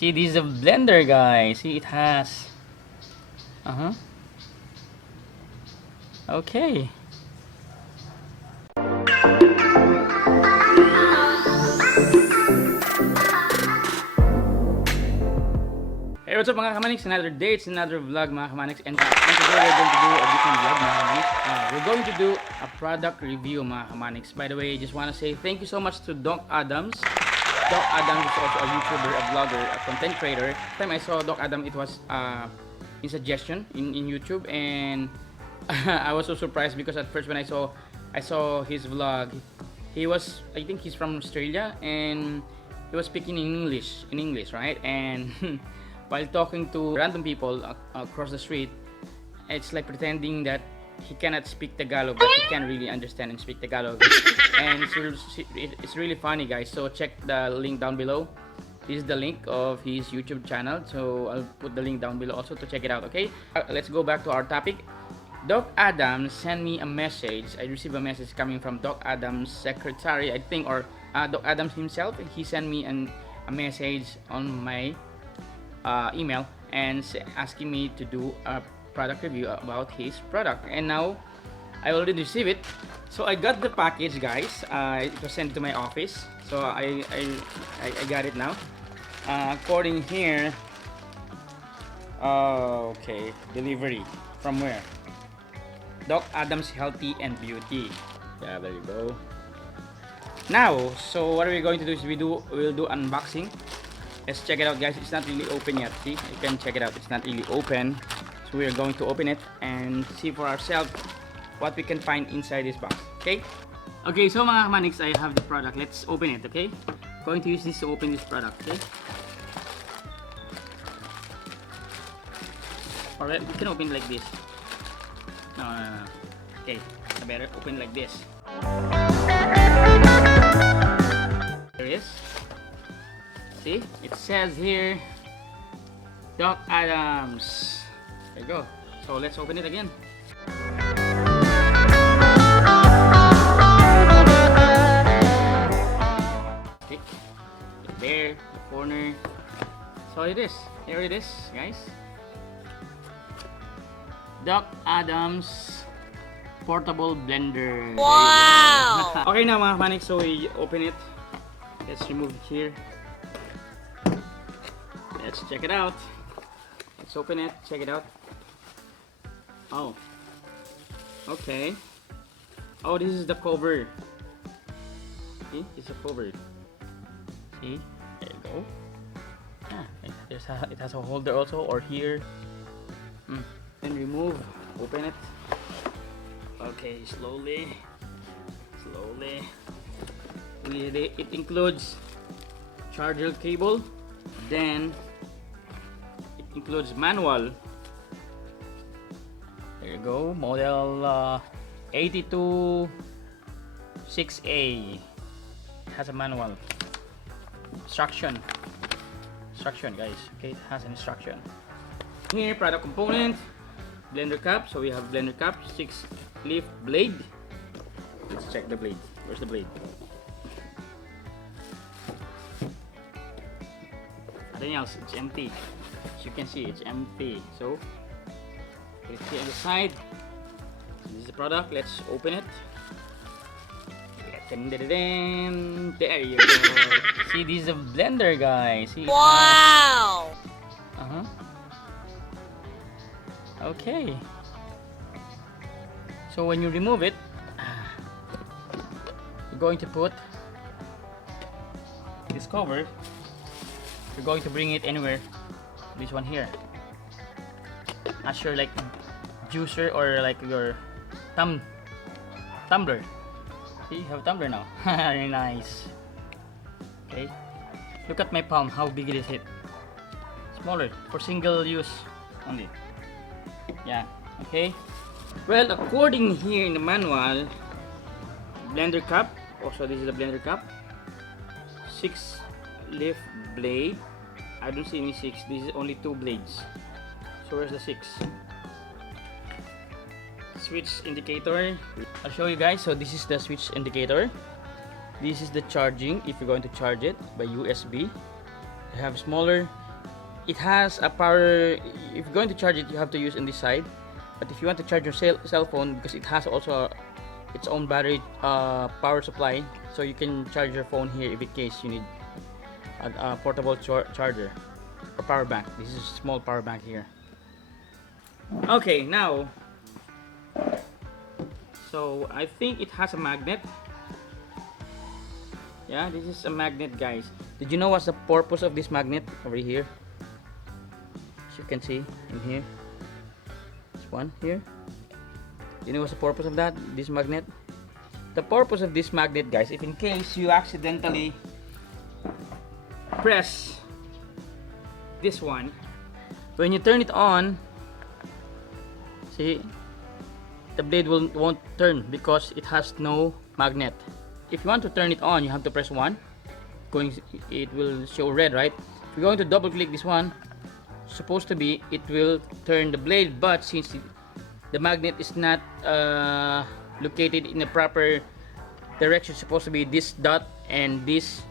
See, this is a blender, guys. See, it has. Okay. Hey, what's up mga kamanix? Another day, it's another vlog mga kamanix. And today we're going to do a different vlog mga kamanix. We're going to do a product review mga kamanix. By the way, I just want to say thank you so much to Doc Adams. Doc Adams is also a YouTuber, a blogger, a content creator. The time I saw Doc Adam, it was in suggestion in YouTube, and I was so surprised because at first when I saw his vlog, I think he's from Australia, and he was speaking in English, right? And while talking to random people across the street, it's like pretending that he cannot speak Tagalog, but he can really understand and speak Tagalog. And it's really funny, guys. So check the link down below. This is the link of his YouTube channel, so I'll put the link down below also to check it out. Okay, let's go back to our topic. Doc Adams sent me a message. I received a message coming from Doc Adams' secretary, I think, or Doc Adams himself. He sent me a message on my email and asking me to do a product review about his product, and now I already received it. So I got the package, guys. It was sent to my office, so I got it now. According here, okay, delivery from where? Doc Adams Healthy and Beauty. Yeah, there you go. Now, so what are we going to do is we'll do unboxing. Let's check it out, guys. It's not really open yet. See, you can check it out. It's not really open. So we're going to open it and see for ourselves what we can find inside this box. Okay? Okay, so mga kamanix, I have the product. Let's open it, okay? Going to use this to open this product, okay? Alright, we can open it like this. No. Okay, I better open like this. There it is. See, it says here Doc Adams. There you go. So let's open it again. Okay, there, the corner. So it is. Here it is, guys. Doc Adams portable blender. Wow! Okay now mga kamanix, so we open it. Let's remove it here. Let's check it out. Let's open it, check it out. Oh, okay. Oh, this is the cover. See, it's a cover. See, there you go. Ah, it has a holder also, or here. Then remove, open it. Okay, slowly. It includes charger cable. Then it includes manual. There you go, model 826A. It has a manual. Instruction, guys. Okay, it has an instruction. Here, product component, blender cap. So we have blender cap, 6-leaf blade. Let's check the blade. Where's the blade? Nothing else. It's empty. As you can see, it's empty. So let's see on the side. So this is the product. Let's open it. There you go. See, this is a blender, guys. See, Wow! Okay. So when you remove it, you're going to put this cover. You're going to bring it anywhere. This one here. Not sure, like juicer or like your tumbler. See, you have a tumbler now. Very nice. Okay. Look at my palm. How big it is. Smaller for single use only. Yeah. Okay. Well, according here in the manual, blender cap. Also, this is the blender cap. 6-leaf blade. I don't see any 6. This is only 2 blades. So where's the 6? Switch indicator. I'll show you guys. So this is the switch indicator. This is the charging if you're going to charge it by USB. You have smaller it has a power. If you're going to charge it, you have to use on this side. But if you want to charge your cell phone, because it has also its own battery power supply, so you can charge your phone here if in case you need a portable charger or power bank. This is a small power bank here. Okay, now, so I think it has a magnet. Yeah, this is a magnet, guys. Did you know what's the purpose of this magnet over here? As you can see in here, this one here. You know what's the purpose of that? This magnet. The purpose of this magnet, guys, if in case you accidentally press this one, when you turn it on, see, the blade won't turn because it has no magnet. If you want to turn it on, you have to press 1. It will show red, right? If you're going to double click this one, supposed to be it will turn the blade, but since the magnet is not located in the proper direction, supposed to be this dot and this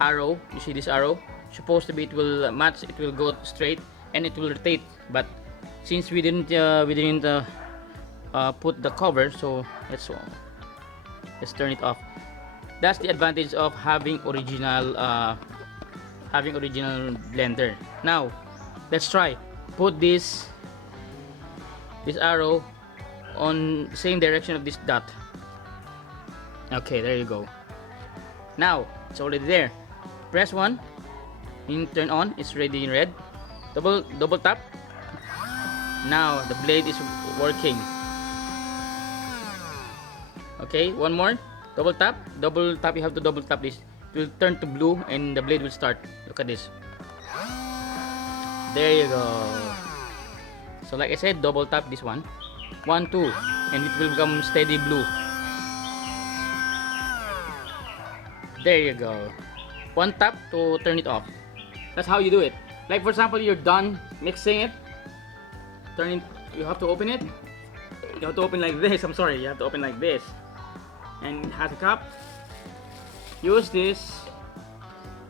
arrow. You see this arrow? Supposed to be it will match. It will go straight and it will rotate. But since we didn't put the cover, so let's turn it off. That's the advantage of having original blender. Now let's try put this arrow on the same direction of this dot. Okay, there you go. Now it's already there. Press 1 and turn on. It's ready in red. Double tap. Now the blade is working. Okay, one more. Double tap. You have to double tap this. It will turn to blue and the blade will start. Look at this. There you go. So like I said, double tap this one. 1, 2, and it will become steady blue. There you go. One tap to turn it off. That's how you do it. Like for example, you're done mixing it. You have to open it. You have to open like this. I'm sorry. You have to open like this. And it has a cup. Use this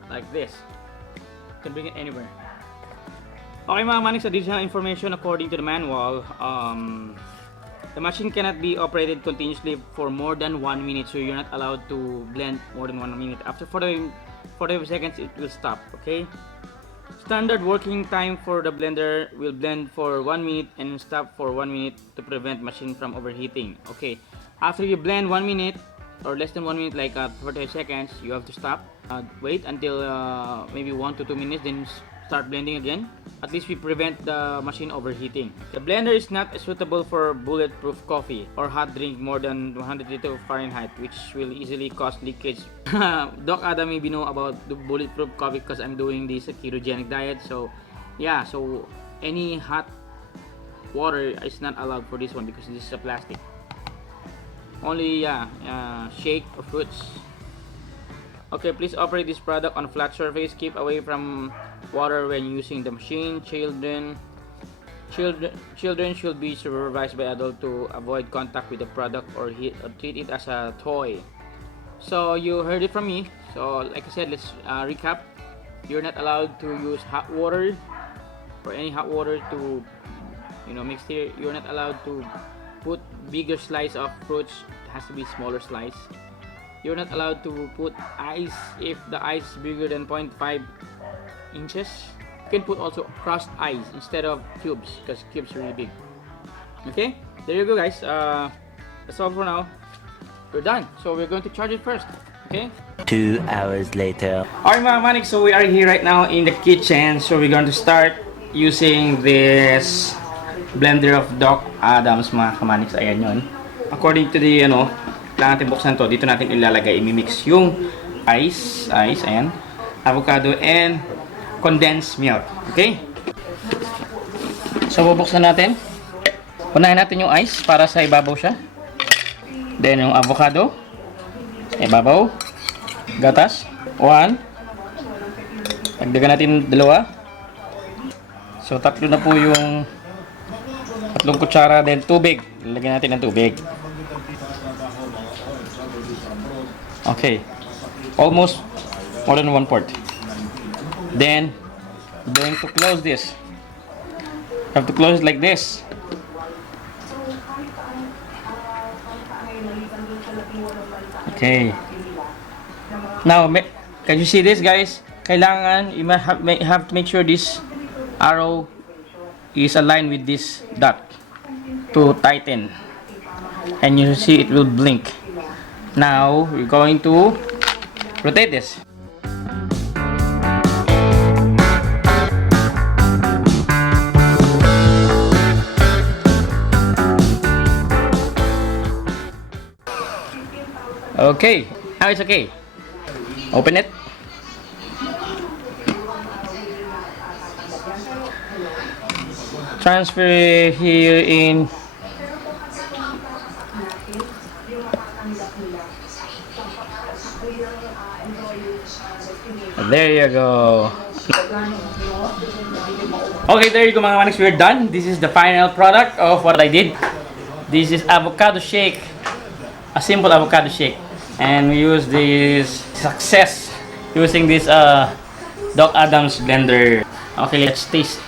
like this. You can bring it anywhere. Okay mga manics, additional information according to the manual. The machine cannot be operated continuously for more than 1 minute, so you're not allowed to blend more than 1 minute. After 45 seconds, it will stop. Okay. Standard working time for the blender will blend for 1 minute and stop for 1 minute to prevent machine from overheating. Okay. After you blend 1 minute or less than 1 minute, like 45 seconds, you have to stop. Wait until maybe 1 to 2 minutes, then start blending again. At least we prevent the machine overheating. The blender is not suitable for bulletproof coffee or hot drink more than 102 Fahrenheit, which will easily cause leakage. Doc Adam maybe know about the bulletproof coffee because I'm doing this ketogenic diet. So yeah, so any hot water is not allowed for this one because this is a plastic. Only shake or fruits. Okay, please operate this product on a flat surface. Keep away from water when using the machine. Children should be supervised by adults to avoid contact with the product or treat it as a toy. So you heard it from me. So like I said, let's recap. You're not allowed to use hot water or any hot water to mix here. You're not allowed to put bigger slice of fruits. It has to be smaller slice. You're not allowed to put ice if the ice is bigger than 0.5 inches. You can put also crushed ice instead of cubes because cubes are really big. Okay, there you go guys. That's all for now. We're done. So we're going to charge it first. Okay. 2 hours later. Alright mga manics, so we are here right now in the kitchen. So we're going to start using this blender of Doc Adams mga kamanics. Ayan yun. According to the kailangan natin buksan to. Dito natin ilalagay, imimix yung ice, ayan, avocado and condensed milk. Okay? So bubuksan natin. Unahin natin yung ice para sa ibabaw siya. Then yung avocado sa ibabaw. Gatas 1. Dagdagan natin 2. So tatlo na po yung tatlong kutsara, then tubig. Lalagyan natin ng tubig. Okay, almost more than 1/4. Then I'm going to close this. Have to close it like this. Okay. Now, can you see this, guys? Kailangan, you have to make sure this arrow is aligned with this dot to tighten. And you see it will blink. Now, we're going to rotate this. Okay, now it's okay. Open it. Transfer here in. There you go. Okay, there you go mga manics, we're done. This is the final product of what I did. This is avocado shake. A simple avocado shake. And we use this success using this Doc Adams blender. Okay, let's taste.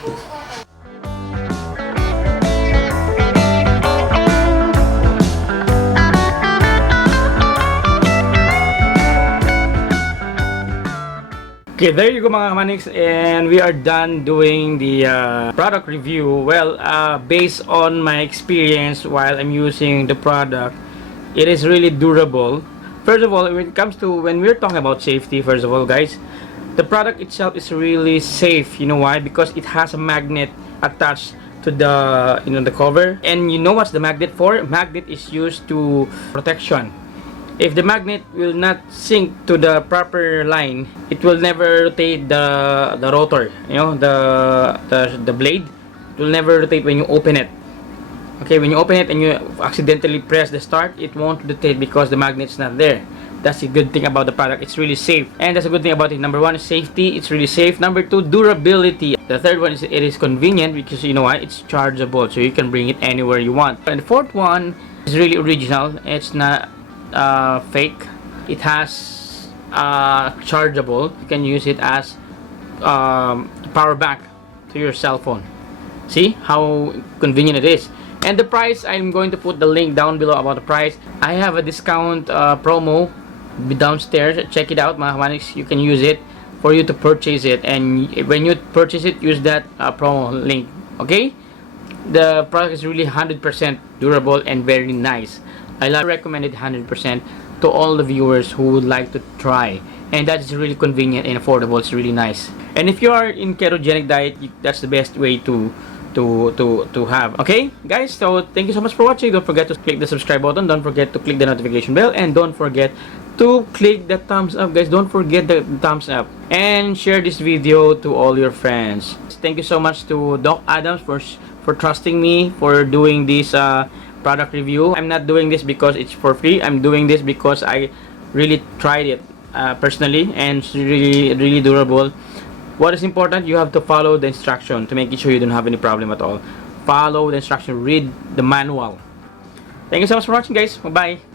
Okay, there you go mga manics, and we are done doing the product review. Well, based on my experience while I'm using the product, it is really durable. First of all, when it comes to when we're talking about safety, first of all, guys, the product itself is really safe. You know why? Because it has a magnet attached to the the cover, and you know what's the magnet for? Magnet is used to protection. If the magnet will not sync to the proper line, it will never rotate the rotor. You know, the blade. It will never rotate when you open it. Okay, when you open it and you accidentally press the start, it won't rotate because the magnet's not there. That's a good thing about the product. It's really safe, and that's a good thing about it. Number one is safety. It's really safe. Number two, durability. The third one is it is convenient because you know why? It's chargeable, so you can bring it anywhere you want. And the fourth one is really original. It's not fake. It has chargeable. You can use it as power bank to your cell phone. See how convenient it is. And the price, I'm going to put the link down below about the price. I have a discount promo downstairs. Check it out, mga manics. You can use it for you to purchase it, and when you purchase it, use that promo link. Okay, the product is really 100% durable and very nice. I recommend it 100% to all the viewers who would like to try, and that's really convenient and affordable. It's really nice. And if you are in ketogenic diet, that's the best way to have. Okay guys, so thank you so much for watching. Don't forget to click the subscribe button, don't forget to click the notification bell, and don't forget to click the thumbs up, guys. Don't forget the thumbs up, and share this video to all your friends. Thank you so much to Doc Adams for trusting me for doing this product review. I'm not doing this because it's for free. I'm doing this because I really tried it personally, and it's really durable. What is important, you have to follow the instruction to make sure you don't have any problem at all. Follow the instruction, read the manual. Thank you so much for watching, guys. Bye bye.